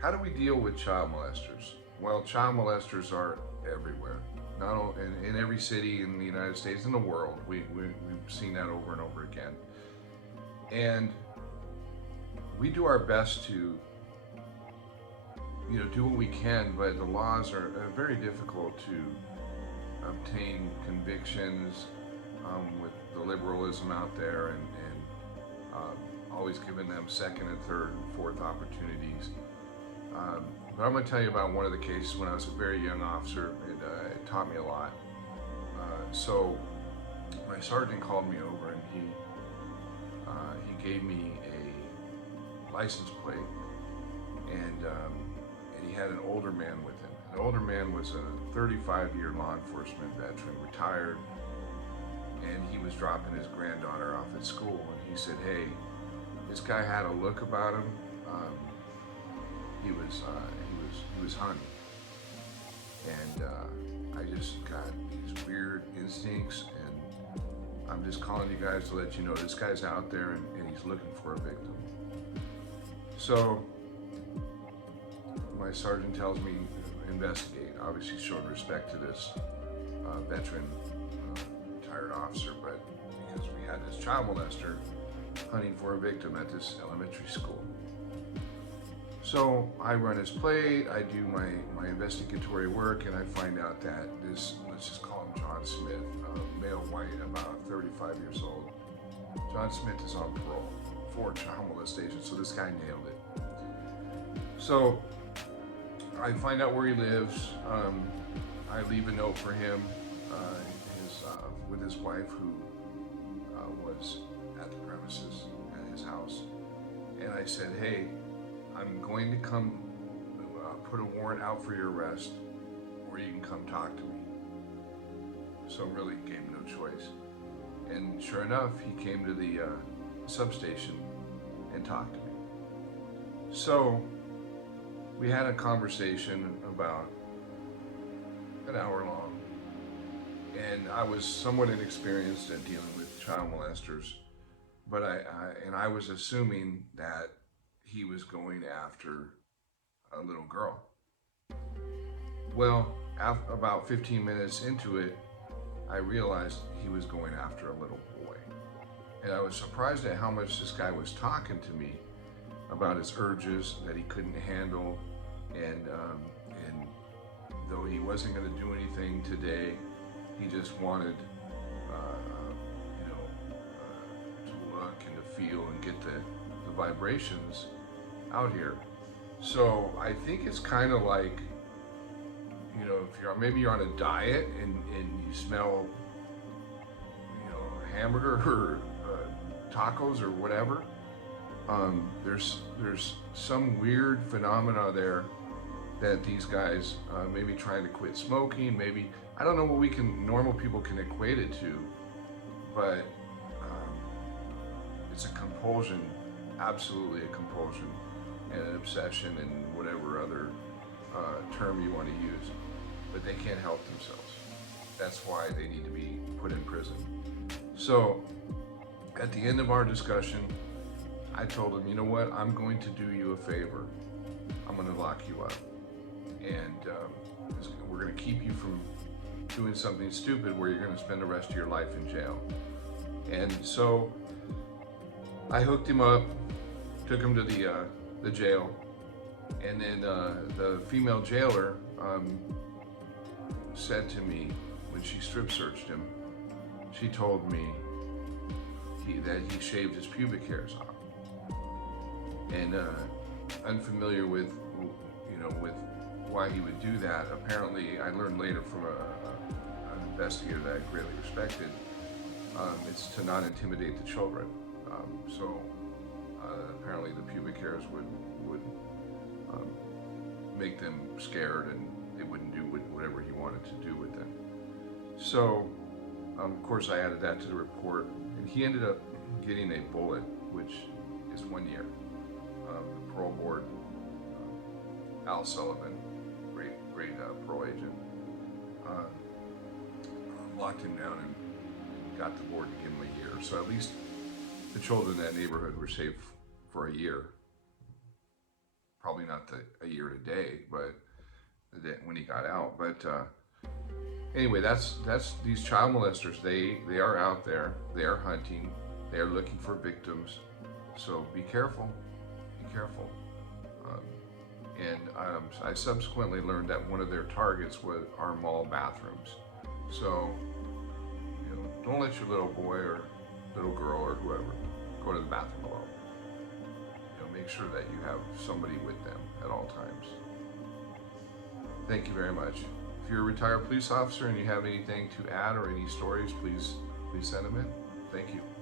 How do we deal with child molesters? Well, child molesters are everywhere. Not only in every city in the United States, in the world, we've seen that over and over again. And we do our best to, do what we can, but the laws are very difficult to obtain convictions with the liberalism out there and always giving them second and third and fourth opportunities. But I'm going to tell you about one of the cases when I was a very young officer. It taught me a lot. So my sergeant called me over and he gave me a license plate and he had an older man with him. The older man was a 35-year law enforcement veteran, retired, and he was dropping his granddaughter off at school. And he said, "Hey, this guy had a look about him. He was hunting, and I just got these weird instincts, and I'm just calling you guys to let you know this guy's out there and he's looking for a victim." So my sergeant tells me investigate. Obviously showed respect to this veteran retired officer, but because we had this child molester hunting for a victim at this elementary school. So I run his plate, I do my investigatory work, and I find out that this, let's just call him John Smith, a male white, about 35 years old. John Smith is on parole for child molestation, so this guy nailed it. So I find out where he lives. I leave a note for him with his wife, who was at the premises at his house. And I said, "Hey, I'm going to come put a warrant out for your arrest, or you can come talk to me." So really gave him no choice. And sure enough, he came to the substation and talked to me. So we had a conversation about an hour long, and I was somewhat inexperienced in dealing with child molesters, but I was assuming that he was going after a little girl. Well, about 15 minutes into it, I realized he was going after a little boy. And I was surprised at how much this guy was talking to me about his urges that he couldn't handle, and though he wasn't going to do anything today, he just wanted to look and to feel and get the vibrations out here. So I think it's kind of like, if you're on a diet and you smell, a hamburger or tacos or whatever, there's some weird phenomena there that these guys maybe trying to quit smoking, maybe, I don't know what normal people can equate it to, but it's a compulsion, absolutely a compulsion, and an obsession, and whatever other term you want to use, but they can't help themselves. That's why they need to be put in prison. So at the end of our discussion, I told him, "You know what, I'm going to do you a favor. I'm going to lock you up, and we're going to keep you from doing something stupid where you're going to spend the rest of your life in jail." And so I hooked him up, took him to the jail, and then the female jailer said to me, when she strip searched him, she told me that he shaved his pubic hairs off. And unfamiliar with why he would do that, apparently I learned later from an investigator that I greatly respected, it's to not intimidate the children. So apparently the pubic hairs would make them scared, and they wouldn't do whatever he wanted to do with them. So of course I added that to the report, and he ended up getting a bullet, which is 1 year. The parole board, Al Sullivan, great parole agent, locked him down and got the board to give him a year. So at least the children in that neighborhood were safe for a year. probably not a year today, but the day when he got out. But anyway, that's these child molesters. They are out there. They are hunting. They are looking for victims. So be careful. Be careful. Um, and I subsequently learned that one of their targets was our mall bathrooms. So don't let your little boy or little girl or whoever go to the bathroom alone. Make sure that you have somebody with them at all times. Thank you very much. If you're a retired police officer and you have anything to add or any stories, please send them in. Thank you.